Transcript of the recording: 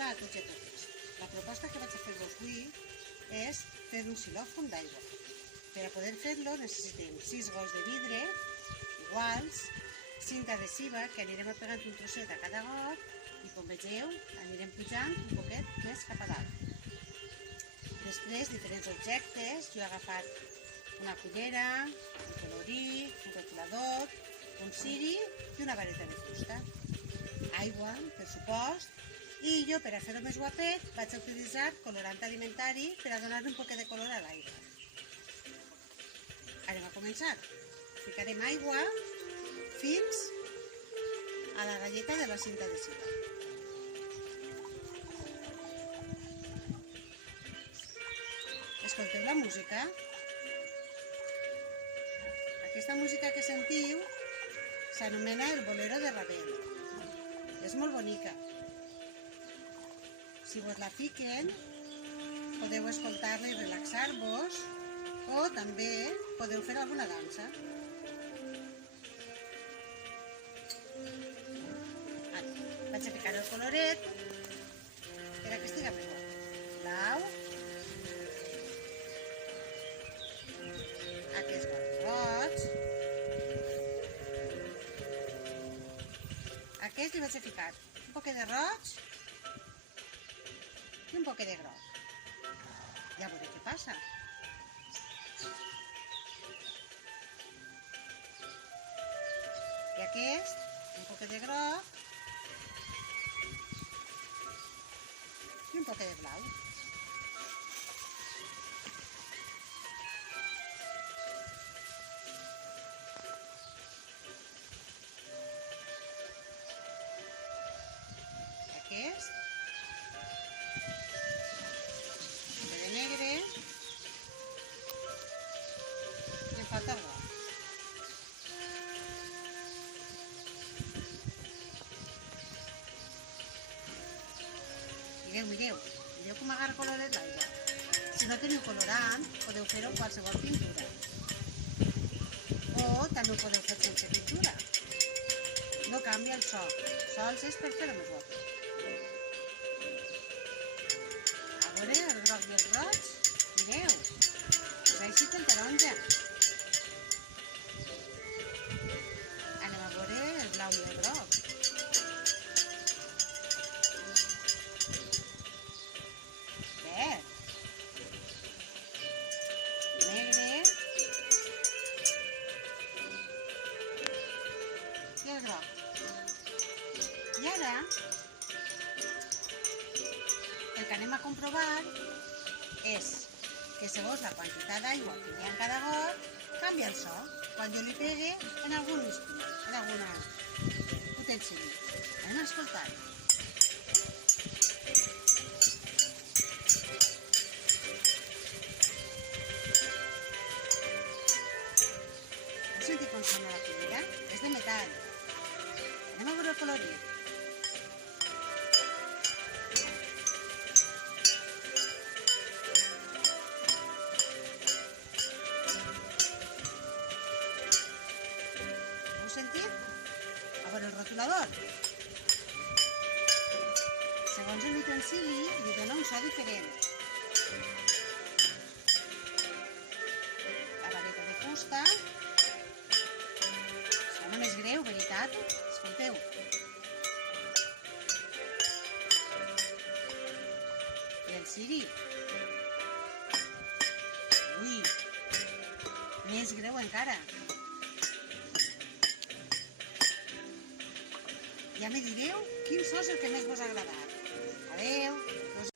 Hola a tots i a totes. La proposta que vaig a fer-vos avui és fer un xilòfon d'aigua. Per a poder fer-lo necessitem 6 gots de vidre iguals, cinta adhesiva que anirem pegant un trosset a cada got i, com vegeu, anirem pujant un poquet més cap a dalt. Després, diferents objectes. Jo he agafat una cullera, un colorí, un rotulador, un ciri i una vareta de fusta. Aigua, per supost, i jo, per a fer-ho més guapet, vaig a utilitzar colorant alimentari per a donar un poquet de color a l'aigua. Anem a començar. Ficarem aigua fins a la ratlleta de la cinta adhesiva. Escolteu la música? Aquesta música que sentiu s'anomena el bolero de Ravel. És molt bonica. Si vos la fiquen, podeu escoltar-la i relaxar-vos, o també podeu fer alguna dansa. Vaig a ficar el coloret per a que estiga més bo. Blau, aquest roig, aquest li vaig a ficar un poquet de roig i un poquet de groc. Ja veuré què passa. I aquest, un poquet de groc i un poquet de blau. Aquest, de negre, i em falta el groc. Mireu com agarra coloret l'aigua. Si no teniu colorant, podeu fer-ho amb qualsevol pintura. O també ho podeu fer sense pintura. No canvia el so, sols és per fer-ho més guapo. A veure, el groc i el roig, mireu, és així com taronja. Anem a veure el blau i el groc. Verd, negre i el groc. I ara el que anem a comprovar és que segons la quantitat d'aigua que hi ha en cada got canvia el so quan jo li pegue en algun instrument, en alguna utensili. Anem a escoltar. Heu sentit com sona la cullera? És de metall. Anem a veure el colorit. Heu sentit? A veure el rotulador. Segons l'utensili, li dona un so diferent. La vareta de fusta sona més greu, veritat? Escolteu. I el ciri. Ui, més greu encara. Ja me direu quin so és el que més vos ha agradat. Adeu!